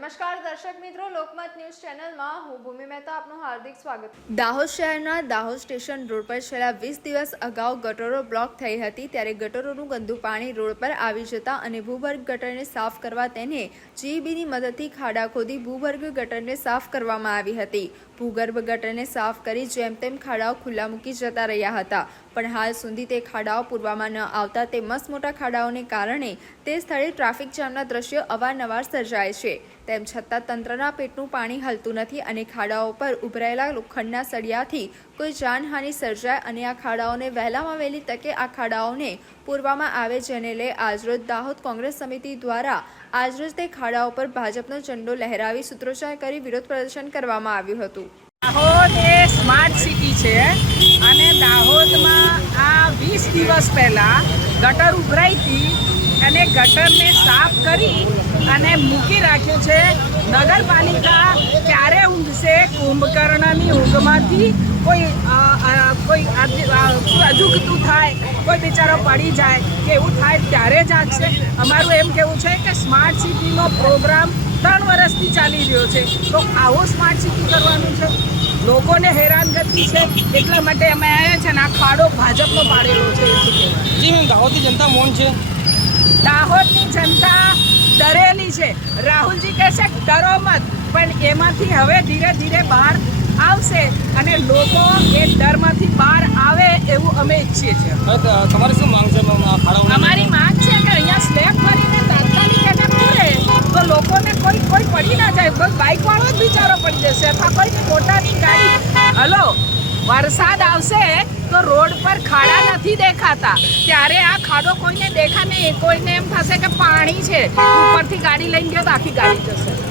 નમસ્કાર દર્શક મિત્રો, લોકમત ન્યૂઝ ચેનલમાં હું ભૂમિ મહેતા આપનું હાર્દિક સ્વાગત. દાહોદ શહેરના દાહોદ સ્ટેશન રોડ પર છેલ્લા વીસ દિવસ અગાઉ ગટરો બ્લોક થઈ હતી, ત્યારે ગટરોનું ગંદુ પાણી રોડ પર આવી જતા અને ભૂગર્ભ ગટરને સાફ કરવા તેને જીબીની મદદથી ખાડા ખોદી ભૂગર્ભ ગટરને સાફ કરવામાં આવી હતી. ભૂગર્ભ ગટરને સાફ કરી જેમ તેમ ખાડાઓ ખુલ્લા મૂકી જતા રહ્યા હતા. પણ હાલ સુધી તે ખાડાઓ પૂરવામાં ન આવતા તે મસ્ત મોટા ખાડાઓને કારણે તે સ્થળે ટ્રાફિક જામના દ્રશ્યો અવારનવાર સર્જાય છે. છતાં તંત્રના પેટનું પાણી હલતું નથી અને ખાડાઓ પર ઉભરાયેલા લોખંડના સળિયાથી કોઈ જાનહાનિ સર્જાય અને આ ખાડાઓને વહેલામાં વહેલી તકે આ ખાડાઓને પૂરવામાં આવે જેને લઈ આજરોજ દાહોદ કોંગ્રેસ સમિતિ દ્વારા આજરોજ તે ખાડાઓ પર ભાજપનો ઝંડો લહેરાવી સૂત્રોચ્ચાર કરી વિરોધ પ્રદર્શન કરવામાં આવ્યું હતું. દાહોદ એ સ્માર્ટ સિટી છે અને દાહોદમાં આ વીસ દિવસ પહેલાં ગટર ઉભરાઈ હતી અને ગટરને સાફ કરી અને મૂકી રાખ્યું છે. નગરપાલિકા ક્યારે ઊંઘશે? કુંભકર્ણની ઊંઘમાંથી કોઈ કોઈ અજ- અજુગતું થાય, કોઈ બિચારો પડી જાય કે એવું થાય ત્યારે જ આગશે અમારું એમ કેવું છે કે સ્માર્ટ સિટીનો પ્રોગ્રામ ત્રણ વર્ષથી ચાલી રહ્યો છે. તો આવો સ્માર્ટ સિટી કરવાનું છે. લોકોને હેરાનગતિ છે. એટલા માટે અમે આવ્યા છે ને આ ખાડો ભાજપનો પાડેલો છે. જી મેમ દાહોદની જનતા મૌન છે દાહોદની જનતા ડરેલી છે રાહુલજી કહેશે છે ડરો મત. પણ એમાંથી હવે ધીરે ધીરે બહાર આવશે અને લોકો એ ડરમાંથી બહાર આવે એવું અમે ઈચ્છીએ છીએ. તમારે શું માંગ છે? અમારી માંગ છે કે અહીંયા સ્લેબ ભરીને તાત્કાલિક એને પૂરે. તો લોકોને કોઈ કોઈ પડી ના જાય. બસ બાઇક વાળો જ બિચારો પડી જશે અથવા કોઈ મોટાની ગાડી. હલો? વરસાદ આવશે તો રોડ પર ખાડા નથી દેખાતા. ત્યારે આ ખાડો કોઈને દેખા નહીં. કોઈને એમ થશે કે પાણી છે. ઉપરથી ગાડી લઈને ગયો તો આખી ગાડી જશે.